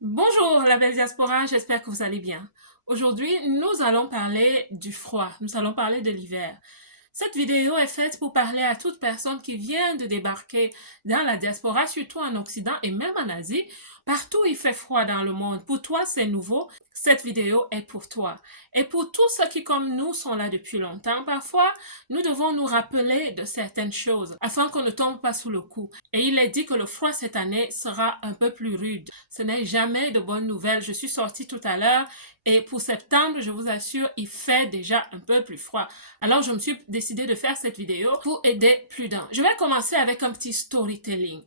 Bonjour la belle diaspora, j'espère que vous allez bien. Aujourd'hui, nous allons parler du froid, nous allons parler de l'hiver. Cette vidéo est faite pour parler à toute personne qui vient de débarquer dans la diaspora, surtout en Occident et même en Asie. Partout il fait froid dans le monde. Pour toi, c'est nouveau. Cette vidéo est pour toi. Et pour tous ceux qui, comme nous, sont là depuis longtemps, parfois, nous devons nous rappeler de certaines choses afin qu'on ne tombe pas sous le coup. Et il est dit que le froid cette année sera un peu plus rude. Ce n'est jamais de bonnes nouvelles. Je suis sortie tout à l'heure et pour septembre, je vous assure, il fait déjà un peu plus froid. Alors, je me suis décidée de faire cette vidéo pour aider plus d'un. Je vais commencer avec un petit storytelling.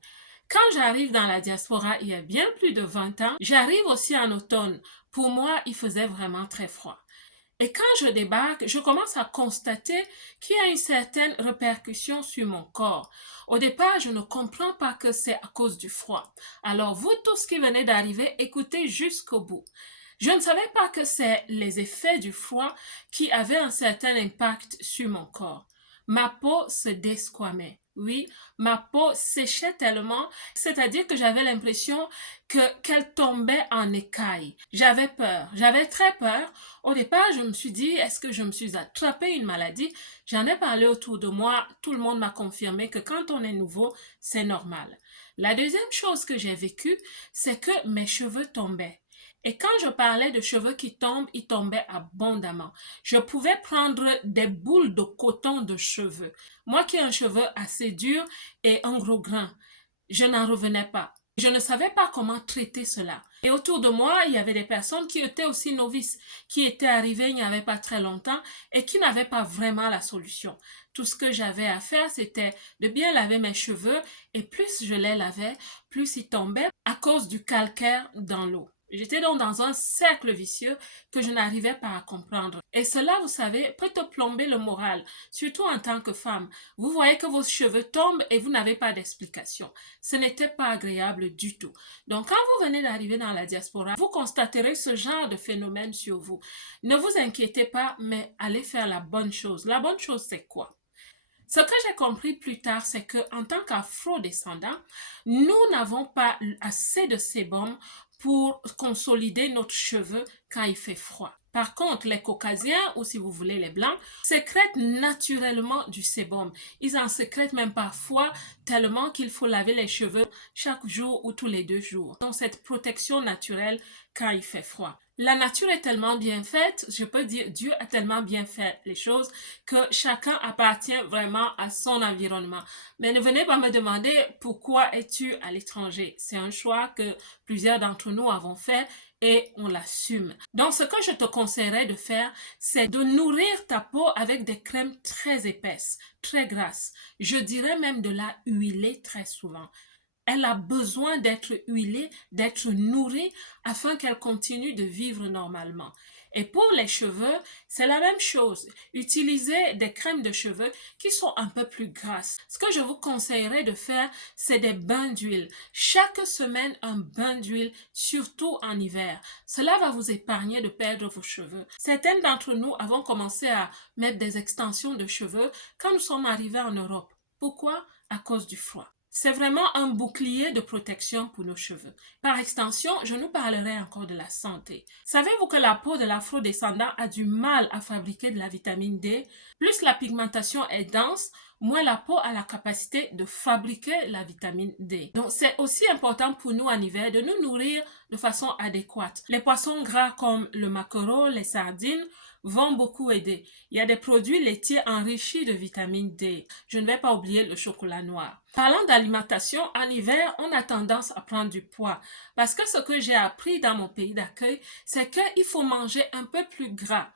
Quand j'arrive dans la diaspora il y a bien plus de 20 ans, j'arrive aussi en automne. Pour moi, il faisait vraiment très froid. Et quand je débarque, je commence à constater qu'il y a une certaine répercussion sur mon corps. Au départ, je ne comprends pas que c'est à cause du froid. Alors, vous tous qui venez d'arriver, écoutez jusqu'au bout. Je ne savais pas que c'est les effets du froid qui avaient un certain impact sur mon corps. Ma peau se desquamait. Oui, ma peau séchait tellement, c'est-à-dire que j'avais l'impression qu'elle tombait en écailles. J'avais peur, j'avais très peur. Au départ, je me suis dit, est-ce que je me suis attrapé une maladie? J'en ai parlé autour de moi, tout le monde m'a confirmé que quand on est nouveau, c'est normal. La deuxième chose que j'ai vécue, c'est que mes cheveux tombaient. Et quand je parlais de cheveux qui tombent, ils tombaient abondamment. Je pouvais prendre des boules de coton de cheveux. Moi qui ai un cheveu assez dur et un gros grain, je n'en revenais pas. Je ne savais pas comment traiter cela. Et autour de moi, il y avait des personnes qui étaient aussi novices, qui étaient arrivées il n'y avait pas très longtemps et qui n'avaient pas vraiment la solution. Tout ce que j'avais à faire, c'était de bien laver mes cheveux et plus je les lavais, plus ils tombaient à cause du calcaire dans l'eau. J'étais donc dans un cercle vicieux que je n'arrivais pas à comprendre. Et cela, vous savez, peut te plomber le moral, surtout en tant que femme. Vous voyez que vos cheveux tombent et vous n'avez pas d'explication. Ce n'était pas agréable du tout. Donc, quand vous venez d'arriver dans la diaspora, vous constaterez ce genre de phénomène sur vous. Ne vous inquiétez pas, mais allez faire la bonne chose. La bonne chose, c'est quoi? Ce que j'ai compris plus tard, c'est que en tant qu'afro-descendants, nous n'avons pas assez de sébum pour consolider notre cheveu quand il fait froid. Par contre, les caucasiens, ou si vous voulez les blancs, sécrètent naturellement du sébum. Ils en sécrètent même parfois tellement qu'il faut laver les cheveux chaque jour ou tous les 2 jours. Donc cette protection naturelle quand il fait froid. La nature est tellement bien faite, je peux dire Dieu a tellement bien fait les choses que chacun appartient vraiment à son environnement. Mais ne venez pas me demander pourquoi es-tu à l'étranger. C'est un choix que plusieurs d'entre nous avons fait et on l'assume. Donc ce que je te conseillerais de faire, c'est de nourrir ta peau avec des crèmes très épaisses, très grasses. Je dirais même de la huiler très souvent. Elle a besoin d'être huilée, d'être nourrie afin qu'elle continue de vivre normalement. Et pour les cheveux, c'est la même chose. Utilisez des crèmes de cheveux qui sont un peu plus grasses. Ce que je vous conseillerais de faire, c'est des bains d'huile. Chaque semaine, un bain d'huile, surtout en hiver. Cela va vous épargner de perdre vos cheveux. Certaines d'entre nous avons commencé à mettre des extensions de cheveux quand nous sommes arrivés en Europe. Pourquoi? À cause du froid. C'est vraiment un bouclier de protection pour nos cheveux. Par extension, je nous parlerai encore de la santé. Savez-vous que la peau de l'afro-descendant a du mal à fabriquer de la vitamine D? Plus la pigmentation est dense, moins la peau a la capacité de fabriquer la vitamine D. Donc c'est aussi important pour nous en hiver de nous nourrir de façon adéquate. Les poissons gras comme le maquereau, les sardines vont beaucoup aider. Il y a des produits laitiers enrichis de vitamine D. Je ne vais pas oublier le chocolat noir. Parlant d'alimentation, en hiver, on a tendance à prendre du poids. Parce que ce que j'ai appris dans mon pays d'accueil, c'est qu'il faut manger un peu plus gras.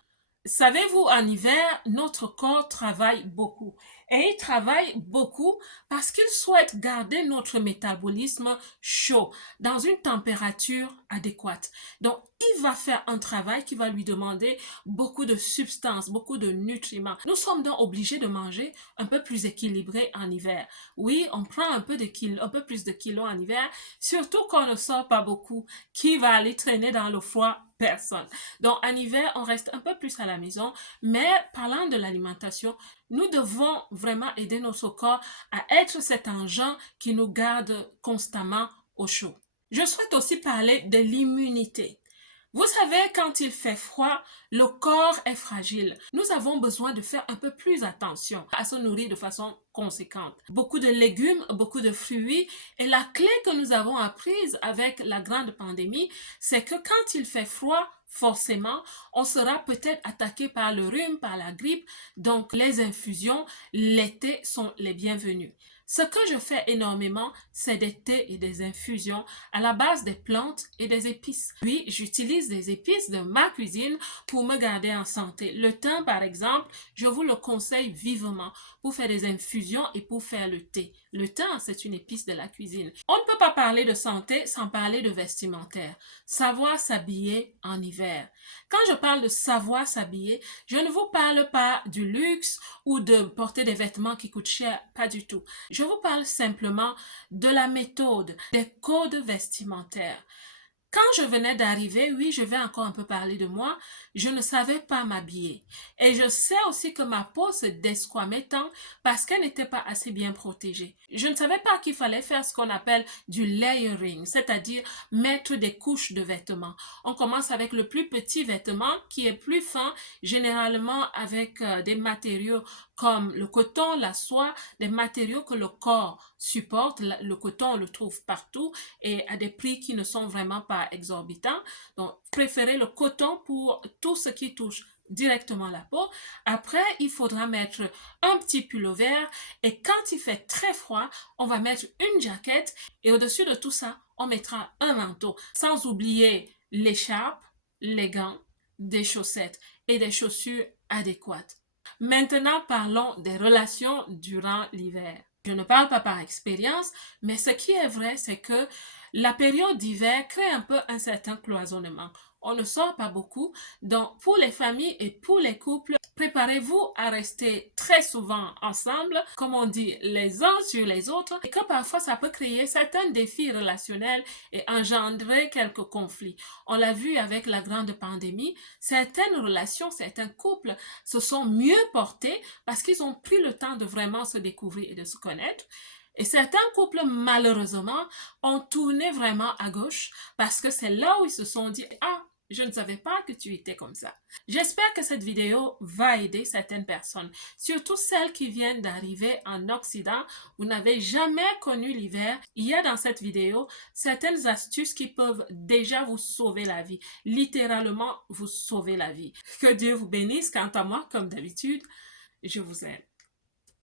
Savez-vous, en hiver, notre corps travaille beaucoup. Et il travaille beaucoup parce qu'il souhaite garder notre métabolisme chaud, dans une température adéquate. Donc, il va faire un travail qui va lui demander beaucoup de substances, beaucoup de nutriments. Nous sommes donc obligés de manger un peu plus équilibré en hiver. Oui, on prend un peu plus de kilos en hiver, surtout qu'on ne sort pas beaucoup. Qui va aller traîner dans le froid? Personne. Donc, en hiver, on reste un peu plus à la maison, mais parlant de l'alimentation, nous devons vraiment aider notre corps à être cet engin qui nous garde constamment au chaud. Je souhaite aussi parler de l'immunité. Vous savez, quand il fait froid, le corps est fragile. Nous avons besoin de faire un peu plus attention à se nourrir de façon conséquente. Beaucoup de légumes, beaucoup de fruits. Et la clé que nous avons apprise avec la grande pandémie, c'est que quand il fait froid, forcément, on sera peut-être attaqué par le rhume, par la grippe. Donc, les infusions, l'été sont les bienvenues. Ce que je fais énormément, c'est des thés et des infusions à la base des plantes et des épices. Oui, j'utilise des épices de ma cuisine pour me garder en santé. Le thym, par exemple, je vous le conseille vivement pour faire des infusions et pour faire le thé. Le thym, c'est une épice de la cuisine. On ne peut pas parler de santé sans parler de vestimentaire. Savoir s'habiller en hiver. Quand je parle de savoir s'habiller, je ne vous parle pas du luxe ou de porter des vêtements qui coûtent cher, pas du tout. Je vous parle simplement de la méthode, des codes vestimentaires. Quand je venais d'arriver, oui, je vais encore un peu parler de moi, je ne savais pas m'habiller. Et je sais aussi que ma peau se desquamait tant parce qu'elle n'était pas assez bien protégée. Je ne savais pas qu'il fallait faire ce qu'on appelle du layering, c'est-à-dire mettre des couches de vêtements. On commence avec le plus petit vêtement qui est plus fin, généralement avec des matériaux comme le coton, la soie, des matériaux que le corps supporte. Le coton, on le trouve partout et à des prix qui ne sont vraiment pas exorbitants. Donc, préférez le coton pour tout ce qui touche directement la peau. Après, il faudra mettre un petit pullover et quand il fait très froid, on va mettre une jaquette et au-dessus de tout ça, on mettra un manteau. Sans oublier l'écharpe, les gants, des chaussettes et des chaussures adéquates. Maintenant, parlons des relations durant l'hiver. Je ne parle pas par expérience, mais ce qui est vrai, c'est que la période d'hiver crée un peu un certain cloisonnement. On ne sort pas beaucoup, donc pour les familles et pour les couples, préparez-vous à rester très souvent ensemble, comme on dit, les uns sur les autres, et que parfois ça peut créer certains défis relationnels et engendrer quelques conflits. On l'a vu avec la grande pandémie, certaines relations, certains couples se sont mieux portés parce qu'ils ont pris le temps de vraiment se découvrir et de se connaître. Et certains couples, malheureusement, ont tourné vraiment à gauche parce que c'est là où ils se sont dit « Ah, je ne savais pas que tu étais comme ça. » J'espère que cette vidéo va aider certaines personnes, surtout celles qui viennent d'arriver en Occident. Vous n'avez jamais connu l'hiver. Il y a dans cette vidéo certaines astuces qui peuvent déjà vous sauver la vie, littéralement vous sauver la vie. Que Dieu vous bénisse. Quant à moi, comme d'habitude, je vous aime.